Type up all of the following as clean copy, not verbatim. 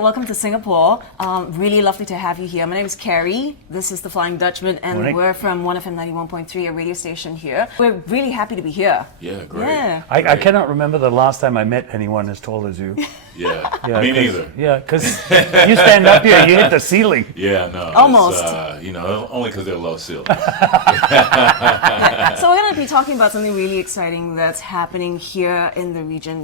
welcome to Singapore. Really lovely to have you here. My name is Carrie. This is the Flying Dutchman, and Morning. we're from 1FM 91.3, a radio station here. We're really happy to be here. Yeah, great. Yeah. I cannot remember the last time I met anyone as tall as you. Yeah, Yeah, me 'cause- neither. Yeah, because you stand up here, you hit the ceiling. Yeah, no. Almost. It's, only because they're low ceiling. Yeah. So we're going to be talking about something really exciting that's happening here in the region,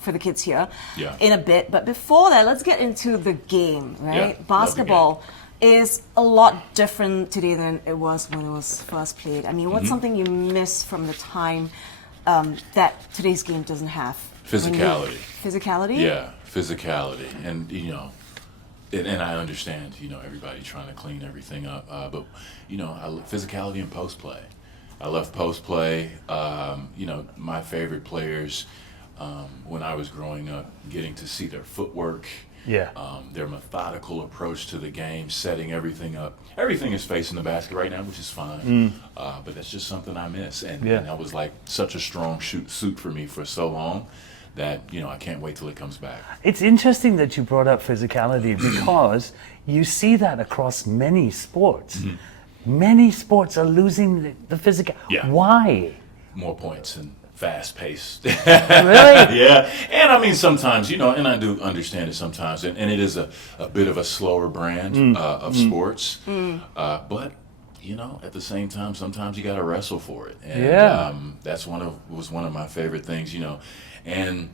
for the kids here Yeah. in a bit. But before that, let's get into the game, right? Yeah, love the Basketball is a lot different today than it was when it was first played. I mean, what's something you miss from the time that today's game doesn't have? Physicality. Physicality? Yeah, physicality. And, and I understand, everybody trying to clean everything up. But, physicality and post play. I love post play. My favorite players, when I was growing up, getting to see their footwork. Yeah. Their methodical approach to the game, setting everything up. Everything is facing the basket right now, which is fine. But that's just something I miss. And that was like such a strong suit for me for so long that, I can't wait till it comes back. It's interesting that you brought up physicality because you see that across many sports. Many sports are losing the physical. Yeah. Why? More points and fast paced. Really? Yeah. And I mean, sometimes, and I do understand it sometimes, and it is a bit of a slower brand of sports. But, at the same time, sometimes you got to wrestle for it. And that's was one of my favorite things, and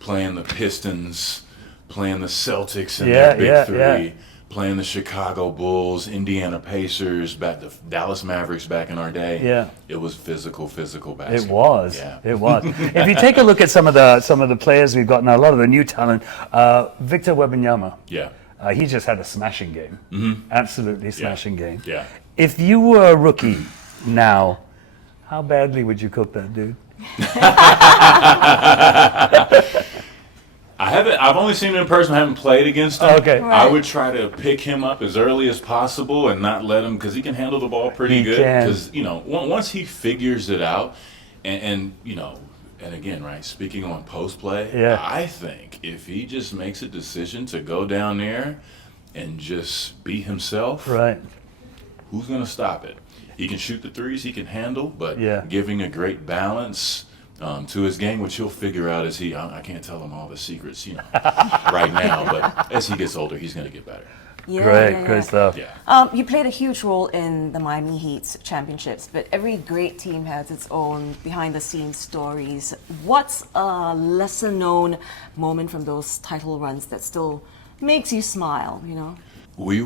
playing the Pistons, playing the Celtics in their big three. Playing the Chicago Bulls, Indiana Pacers, back the Dallas Mavericks back in our day. Yeah. It was physical basketball. It was. Yeah. It was. If you take a look at some of the players we've got now, a lot of the new talent, Victor Wembanyama. Yeah. He just had a smashing game. Absolutely smashing game. Yeah. If you were a rookie now, how badly would you cook that dude? I've only seen him in person. I haven't played against him. Okay. I would try to pick him up as early as possible and not let him, because he can handle the ball pretty He good. can. Because once he figures it out, and again, right, speaking on post play, I think if he just makes a decision to go down there and just be himself, Right. who's going to stop it? He can shoot the threes, he can handle, but giving a great balance to his game, which he'll figure out as I can't tell him all the secrets, right now, but as he gets older, he's going to get better. Great stuff. Yeah. You played a huge role in the Miami Heat's championships, but every great team has its own behind-the-scenes stories. What's a lesser-known moment from those title runs that still makes you smile, We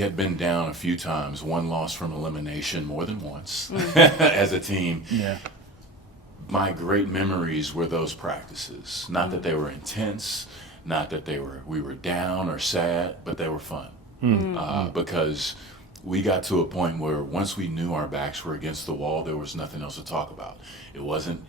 had been down a few times, one loss from elimination more than once as a team. Yeah. My great memories were those practices. Not that they were intense, not that we were down or sad, but they were fun. Because we got to a point where once we knew our backs were against the wall, there was nothing else to talk about. It wasn't,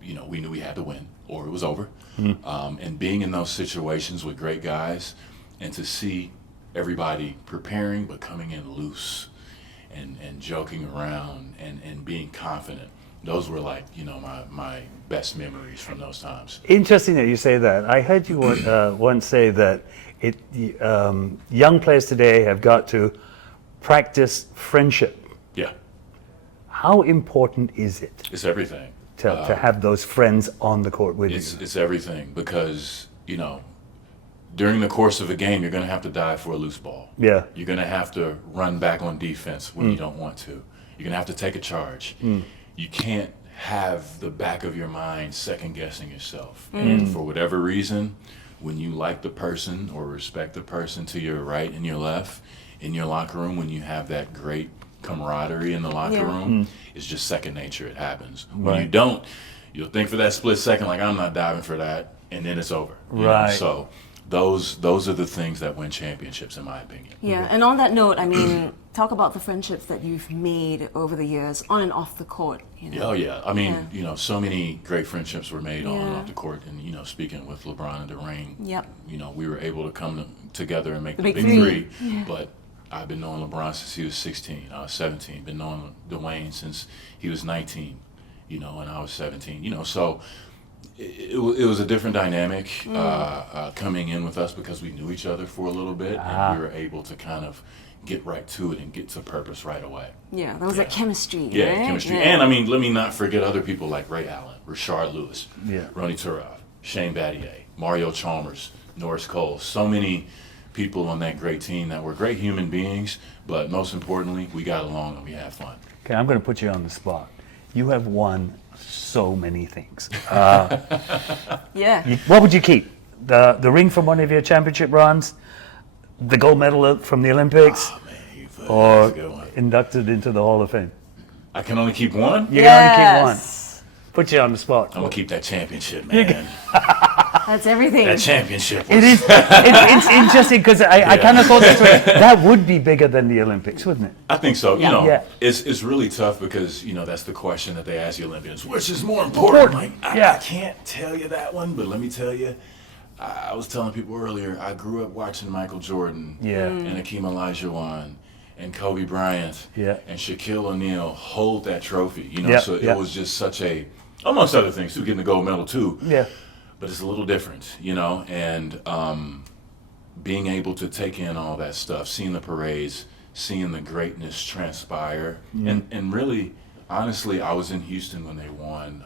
we knew we had to win or it was over. And being in those situations with great guys and to see everybody preparing but coming in loose and joking around and being confident. Those were like, my best memories from those times. Interesting that you say that. I heard you once say that young players today have got to practice friendship. Yeah. How important is it It's everything. to have those friends on the court with you? It's everything because, during the course of a game, you're going to have to dive for a loose ball. Yeah. You're going to have to run back on defense when you don't want to. You're going to have to take a charge. You can't have the back of your mind second-guessing yourself. And for whatever reason, when you like the person or respect the person to your right and your left in your locker room, when you have that great camaraderie in the locker room, it's just second nature. It happens. When you don't, you'll think for that split second, like, I'm not diving for that, and then it's over. You know? So those are the things that win championships, in my opinion. Yeah, and on that note, I mean, talk about the friendships that you've made over the years, on and off the court. Oh yeah, I mean, so many great friendships were made on and off the court, and speaking with LeBron and Dwayne, we were able to come together and make the big three. But I've been knowing LeBron since he was 16. I was 17. Been knowing Dwayne since he was 19. And I was 17. So it was a different dynamic coming in with us because we knew each other for a little bit, and we were able to kind of get right to it and get to purpose right away. Yeah, there was a chemistry. Yeah, right? chemistry. Yeah. And I mean, let me not forget other people like Ray Allen, Rashard Lewis, Yeah. Ronnie Turod, Shane Battier, Mario Chalmers, Norris Cole. So many people on that great team that were great human beings, but most importantly, we got along and we had fun. Okay, I'm going to put you on the spot. You have won so many things. Yeah. What would you keep? The ring from one of your championship runs, the gold medal from the Olympics, Oh, man, or that's a good one. inducted into the Hall of Fame? I can only keep one? You can only keep one. Yes. Put you on the spot. I'm going to keep that championship, man. That's everything. That championship It was... is. It's interesting because I kind of thought that would be bigger than the Olympics, wouldn't it? I think so. Yeah. You know, Yeah. it's really tough because, you know, that's the question that they ask the Olympians. Which is more important? Like, I can't tell you that one, but let me tell you, I was telling people earlier, I grew up watching Michael Jordan Yeah. and Hakeem Olajuwon and Kobe Bryant Yeah. and Shaquille O'Neal hold that trophy. You know, Yeah, so yeah. it was just such a, amongst other things, too, getting the gold medal too. Yeah. But it's a little different, you know, and being able to take in all that stuff, seeing the parades, seeing the greatness transpire, and really, honestly, I was in Houston when they won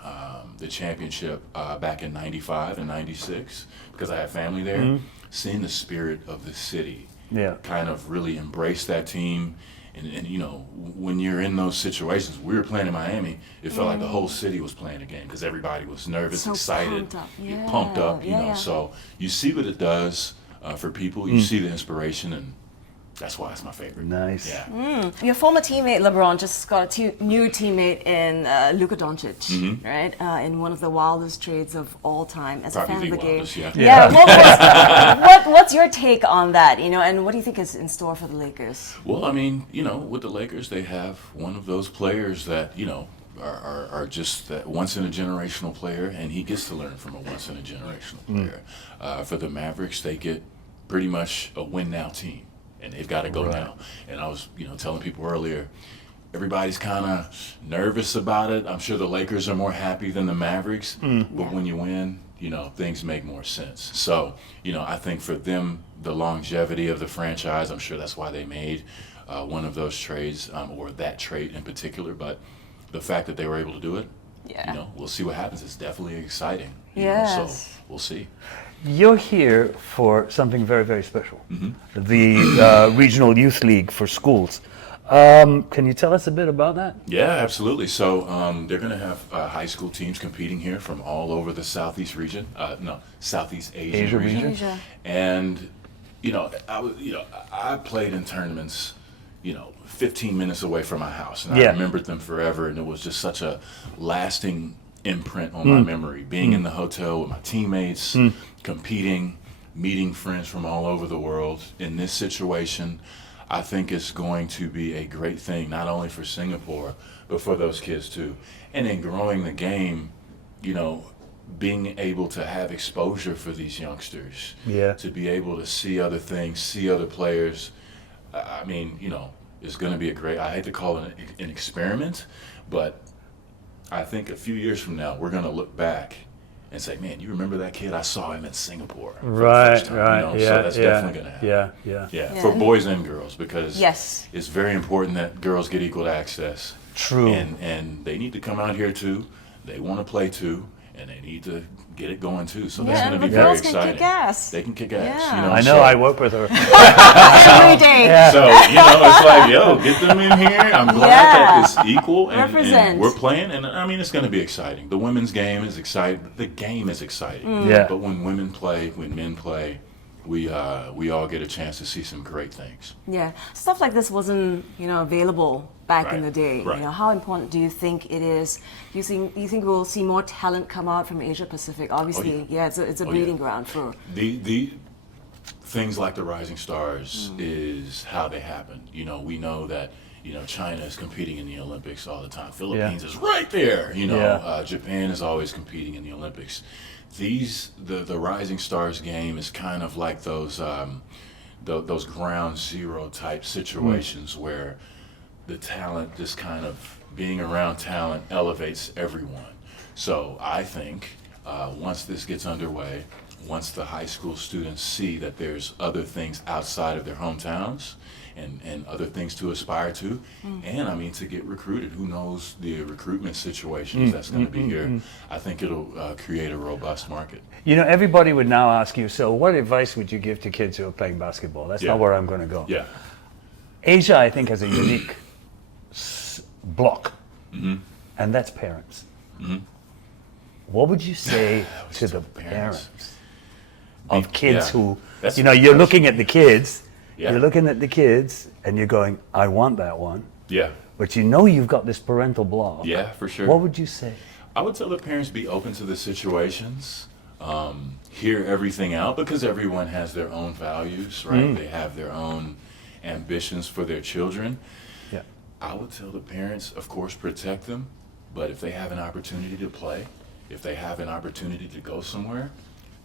the championship back in '95 and '96 because I had family there. Seeing the spirit of the city, Yeah. kind of really embrace that team. And you know, when you're in those situations, we were playing in Miami, it felt like the whole city was playing a game because everybody was nervous, So excited, pumped up. pumped up, you Yeah, know. yeah. So you see what it does for people, you see the inspiration, and that's why it's my favorite. Nice. Yeah. Your former teammate LeBron just got a new teammate in Luka Dončić, right? In one of the wildest trades of all time. As Probably a fan the of the game, wildest, yeah. Yeah. What's your take on that? You know, and what do you think is in store for the Lakers? Well, I mean, you know, with the Lakers, they have one of those players that, you know, are just that once in a generational player, and he gets to learn from a once in a generational player. For the Mavericks, they get pretty much a win now team, and they've got to go now. And I was, you know, telling people earlier, everybody's kind of nervous about it. I'm sure the Lakers are more happy than the Mavericks, but when you win, you know, things make more sense. So, you know, I think for them, the longevity of the franchise, I'm sure that's why they made one of those trades, or that trade in particular. But the fact that they were able to do it, Yeah. you know, we'll see what happens. It's definitely exciting. You know, Yes. so we'll see. You're here for something very, very special. The Regional Youth League for schools. Can you tell us a bit about that? Yeah, absolutely. So they're going to have high school teams competing here from all over the Southeast region. Southeast Asian Asia region. region. Asia. And I played in tournaments, 15 minutes away from my house, and Yeah. I remembered them forever. And it was just such a lasting imprint on my memory. Being in the hotel with my teammates, competing, meeting friends from all over the world. In this situation, I think it's going to be a great thing, not only for Singapore, but for those kids too. And in growing the game, being able to have exposure for these youngsters, Yeah. to be able to see other things, see other players. I mean, it's going to be I hate to call it an experiment, but I think a few years from now, we're going to look back and say, man, you remember that kid? I saw him in Singapore. For the first time, Yeah, so that's definitely going to happen. Yeah. Yeah, for boys and girls, because Yes. it's very important that girls get equal access. True. And they need to come out here too. They want to play too, and they need to get it going too. So that's Yeah, going to be the very girls can kick exciting. ass. They can kick ass. Yeah. I know, I work with her. Every day. So, it's like, yo, get them in here. I'm glad that it's equal and Represent. we're playing. And I mean, it's going to be exciting. The women's game is exciting. The game is exciting. Yeah. But when women play, when men play, we all get a chance to see some great things. Yeah, stuff like this wasn't available back in Right, the day. right. How important do you think it is? Do you think we'll see more talent come out from Asia Pacific? Obviously, it's a breeding ground for. The things like the Rising Stars is how they happen. We know that China is competing in the Olympics all the time. Philippines is right there. Japan is always competing in the Olympics. The Rising Stars game is kind of like those ground zero type situations where the talent, just kind of being around talent, elevates everyone. So I think once this gets underway, once the high school students see that there's other things outside of their hometowns and other things to aspire to, and I mean to get recruited. Who knows the recruitment situations that's going to be here? I think it'll create a robust market. You know, everybody would now ask you, so what advice would you give to kids who are playing basketball? That's not where I'm going to go. Yeah. Asia, I think, has a unique block, and that's parents. What would you say to the parents of kids who, That's you know, you're looking at the kids, Yeah. you're looking at the kids, and you're going, I want that one, Yeah. but you know you've got this parental block. Yeah, for sure. What would you say? I would tell the parents be open to the situations, hear everything out, because everyone has their own values, right? They have their own ambitions for their children. Yeah. I would tell the parents, of course, protect them, but if they have an opportunity to play, if they have an opportunity to go somewhere,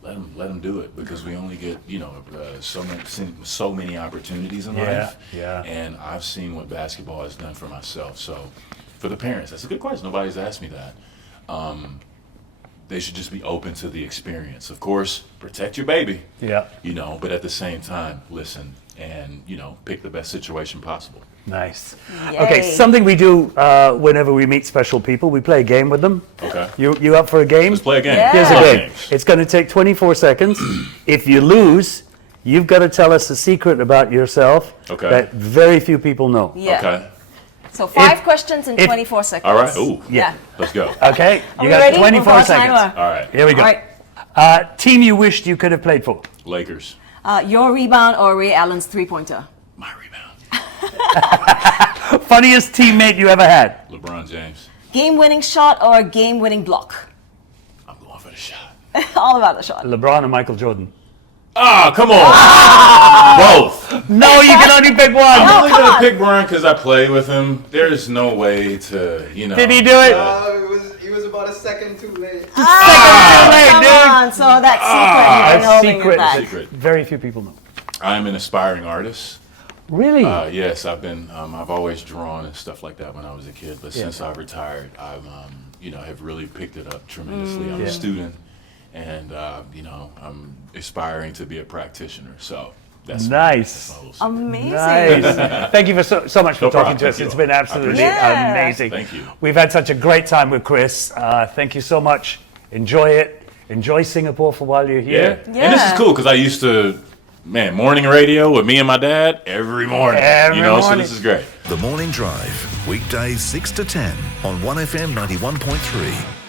let them do it, because we only get, you know, so many opportunities in life. Yeah. And I've seen what basketball has done for myself. So for the parents, that's a good question. Nobody's asked me that. They should just be open to the experience. Of course, protect your baby. Yeah. You know, but at the same time, listen and, you know, pick the best situation possible. Nice. Yay. Okay, something we do whenever we meet special people, we play a game with them. Okay. You up for a game? Let's play a game. Yeah. Here's a Love game. games. It's going to take 24 seconds. If you lose, you've got to tell us a secret about yourself Okay. that very few people know. Yeah. Okay. So 5 questions in if- 24 seconds. All right. Ooh. Yeah. Let's go. Okay? Are You we got ready? 24 We'll pause seconds. timer. All right. Here we go. All right. Team you wished you could have played for. Lakers. Your rebound or Ray Allen's three-pointer? My rebound. Funniest teammate you ever had. LeBron James. Game-winning shot or game-winning block? I'm going for the shot. All about the shot. LeBron and Michael Jordan. Ah, come on. Both. No, you can only pick one. I'm only going to pick Brian because I played with him. There's no way to, you know. Did he do it? He was about a second too late. Come dude. on, so that's secret. You're holding secret. it back. Secret. Very few people know. I'm an aspiring artist. Really? Yes, I've always drawn and stuff like that when I was a kid. But since I've retired, I've, you know, have really picked it up tremendously. I'm a student, and you know, I'm aspiring to be a practitioner. So that's Nice. that's my little secret. Amazing. Nice. Thank you so much for No talking problem. to us. Thank It's you. been I absolutely appreciate it. amazing. Thank you. We've had such a great time with Chris. Thank you so much. Enjoy it. Enjoy Singapore for while you're here. Yeah. And this is cool because I used to, morning radio with me and my dad every morning. Every So morning. this is great. The Morning Drive, weekdays 6 to 10 on 1FM 91.3.